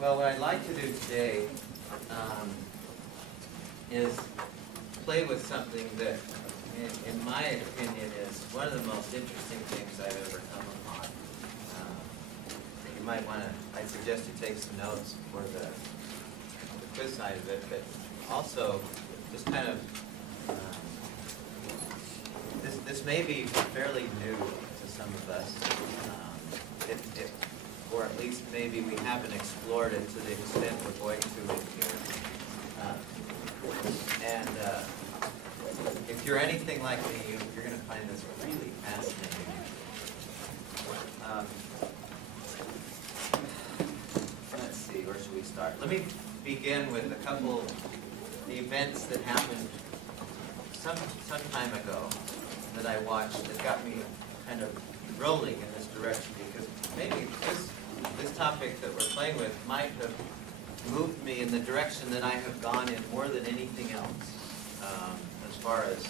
Well, what I'd like to do today is play with something that, in my opinion, is one of the most interesting things I've ever come upon. You might want to, I suggest you take some notes for the quiz side of it, but also just kind of, this may be fairly new to some of us. Or at least maybe we haven't explored it to the extent we're going to in here. If you're anything like me, you're going to find this really fascinating. Let's see, where should we start? Let me begin with a couple events that happened some time ago that I watched that got me kind of rolling in this direction, because maybe this topic that we're playing with might have moved me in the direction that I have gone in more than anything else, as far as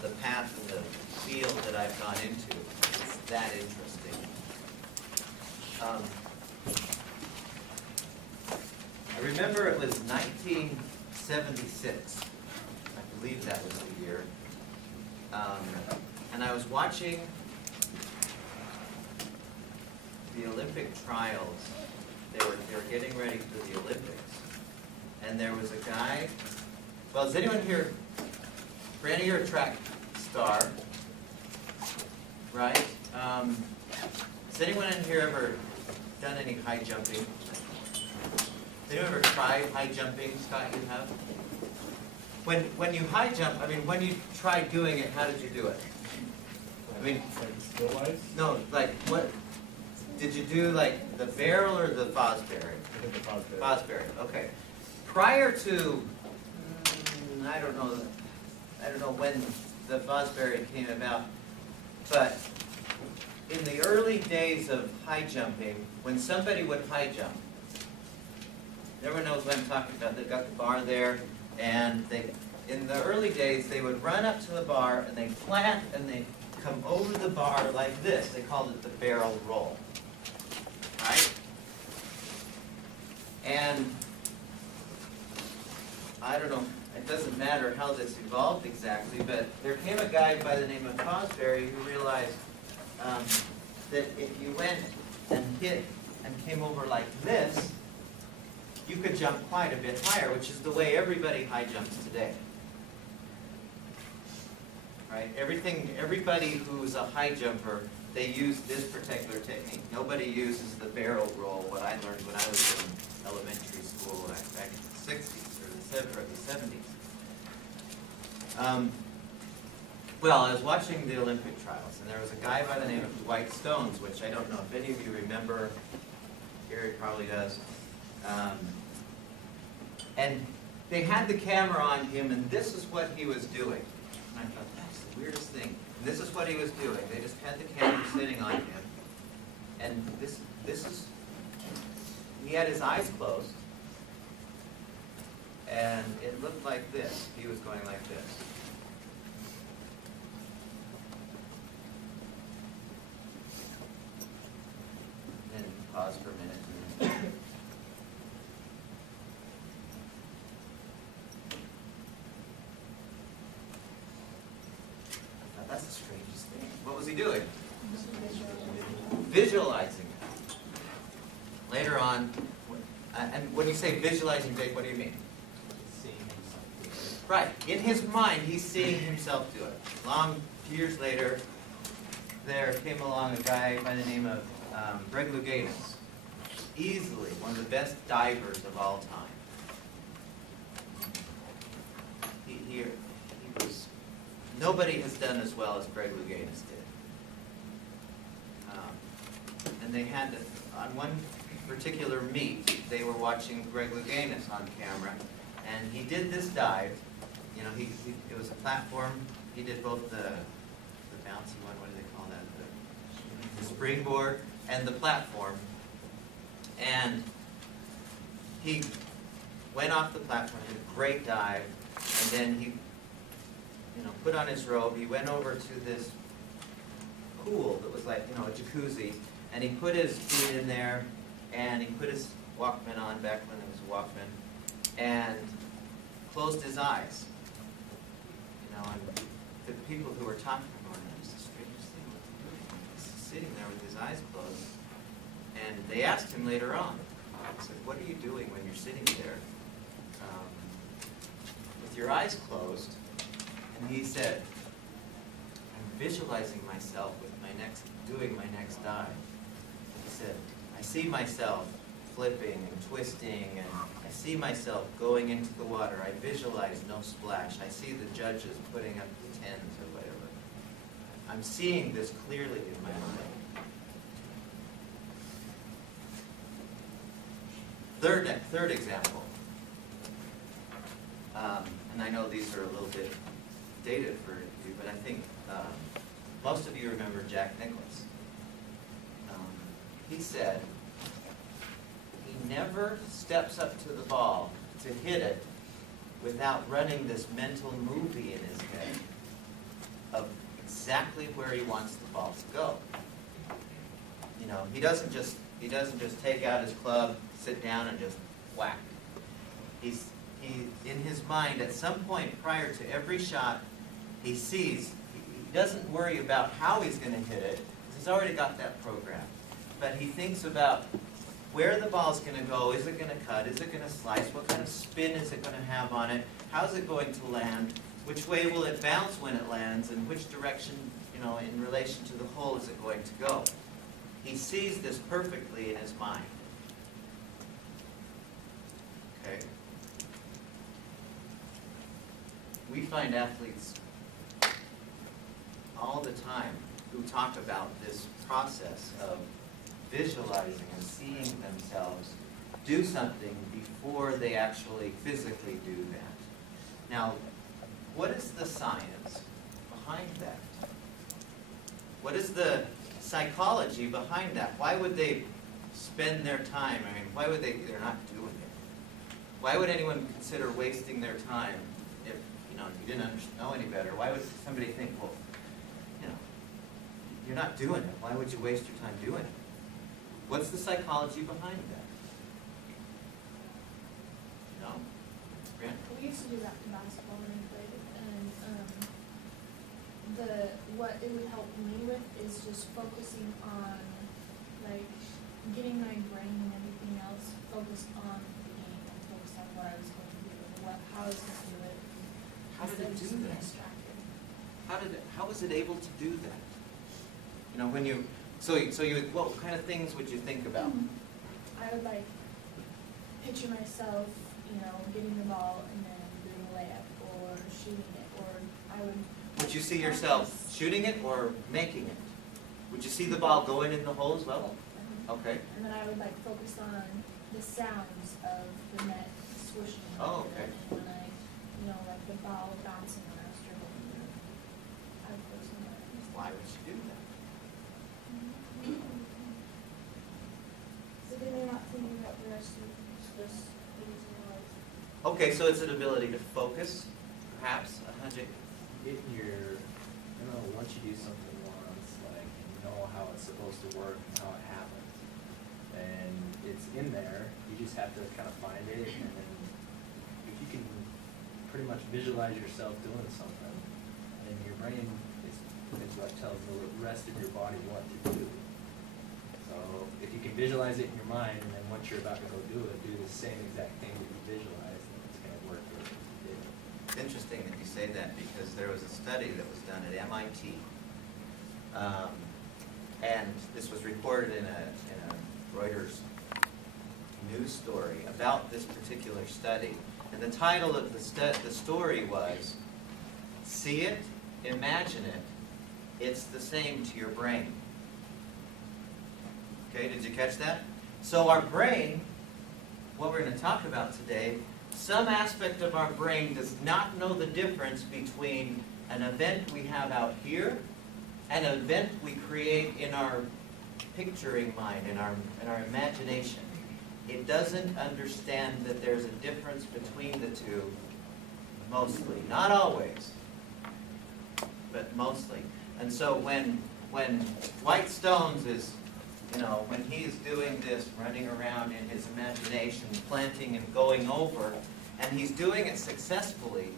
the path and the field that I've gone into. It's that interesting. I remember it was 1976. I believe that was the year. And I was watching the Olympic trials. They were getting ready for the Olympics. And there was a guy, well, is anyone here, Brandy, you're a track star, right? Has anyone in here ever done any high jumping? Has anyone ever tried high jumping? Scott, you have? When you high jump, I mean, when you tried doing it, how did you do it? I mean, like still life? No, like what? Did you do like the barrel or the Fosbury? I did the Fosbury. Fosbury, okay. Prior to, I don't know when the Fosbury came about, but in the early days of high jumping, when somebody would high jump, everyone knows what I'm talking about. They've got the bar there, and in the early days, they would run up to the bar, and they plant, and they come over the bar like this. They called it the barrel roll. Right? And I don't know, it doesn't matter how this evolved exactly, but there came a guy by the name of Fosbury who realized that if you went and hit and came over like this, you could jump quite a bit higher, which is the way everybody high jumps today. Right? Everybody who's a high jumper, they use this particular technique. Nobody uses the barrel roll, what I learned when I was in elementary school back in the 60s or the 70s. Well, I was watching the Olympic trials, and there was a guy by the name of Dwight Stones, which I don't know if any of you remember. Gary probably does. And they had the camera on him, and this is what he was doing. And I thought, that's the weirdest thing. And this is what he was doing. They just had the camera sitting on him. And this is, he had his eyes closed. And it looked like this. He was going like this. Then pause for a minute. That's the strangest thing. What was he doing? Visualizing. Later on, and when you say visualizing, Jake, what do you mean? Seeing himself do it. Right. In his mind, he's seeing himself do it. Long years later, there came along a guy by the name of Greg Louganis. Easily one of the best divers of all time. He was... Nobody has done as well as Greg Louganis did. And they had, on one particular meet, they were watching Greg Louganis on camera, and he did this dive. You know, it was a platform. He did both the bouncy one, what do they call that? The springboard and the platform. And he went off the platform, did a great dive, and then he put on his robe, he went over to this pool that was like, a jacuzzi, and he put his feet in there, and he put his Walkman on back when it was a Walkman, and closed his eyes. You know, and the people who were talking about him, it's the strangest thing. What's he doing? He's sitting there with his eyes closed. And they asked him later on, said, what are you doing when you're sitting there with your eyes closed? And he said, I'm visualizing myself with doing my next dive. He said, I see myself flipping and twisting, and I see myself going into the water. I visualize no splash. I see the judges putting up the 10s or whatever. I'm seeing this clearly in my mind. Third example, and I know these are a little bit dated for you, but I think most of you remember Jack Nicklaus. He said he never steps up to the ball to hit it without running this mental movie in his head of exactly where he wants the ball to go. You know, he doesn't just take out his club, sit down, and just whack. He in his mind, at some point prior to every shot, he sees, he doesn't worry about how he's going to hit it, because he's already got that program. But he thinks about where the ball's going to go. Is it going to cut? Is it going to slice? What kind of spin is it going to have on it? How's it going to land? Which way will it bounce when it lands? And which direction, you know, in relation to the hole is it going to go? He sees this perfectly in his mind. Okay? We find athletes all the time who talk about this process of visualizing and seeing themselves do something before they actually physically do that. Now, what is the science behind that? What is the psychology behind that? Why would they spend their time? I mean, why would they're not doing it. Why would anyone consider wasting their time if, you know, you didn't know any better? Why would somebody think, well, you know, you're not doing it. Why would you waste your time doing it? What's the psychology behind that? No? Grant? We used to do that in basketball when we played, and what it would help me with is just focusing on, like, getting my brain and everything else focused on the game and focused on what I was going to do and how I was going to do it. How did it do Instead of just being that? distracted. How was it able to do that? You know, when you, what kind of things would you think about? I would, like, picture myself, you know, getting the ball and then doing a layup or shooting it, or I would. Would you see yourself shooting it or making it? Would you see the ball going in the hole as well? Okay. And then I would, like, focus on the sounds of the net swishing. Oh, okay. When I, you know, like the ball bouncing when I was dribbling. I would focus on that. Why would you do that? So they may not think about the rest of this things in life. Okay, so it's an ability to focus, perhaps, Once you do something once, like, you know how it's supposed to work and how it happens. And it's in there, you just have to kind of find it, and then if you can pretty much visualize yourself doing something, then your brain is what tells the rest of your body what to do. So if you can visualize it in your mind, and then once you're about to go do it, do the same exact thing that you visualized, then it's going to work for you. It's interesting that you say that because there was a study that was done at MIT, and this was reported in a Reuters news story about this particular study. And the title of the story was, "See it, imagine it, it's the same to your brain." Okay, did you catch that? So our brain, what we're going to talk about today, some aspect of our brain does not know the difference between an event we have out here and an event we create in our picturing mind, in our imagination. It doesn't understand that there's a difference between the two, mostly. Not always, but mostly. And so when White Stones is You know, when he's doing this, running around in his imagination, planting and going over, and he's doing it successfully,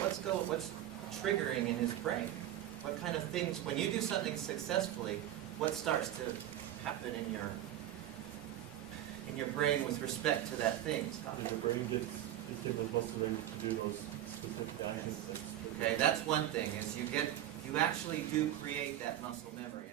what's triggering in his brain? What kind of things, when you do something successfully, what starts to happen in your brain with respect to that thing? And the brain gets stimulus muscle memory to do those specific actions. Okay, that's one thing, is you actually do create that muscle memory.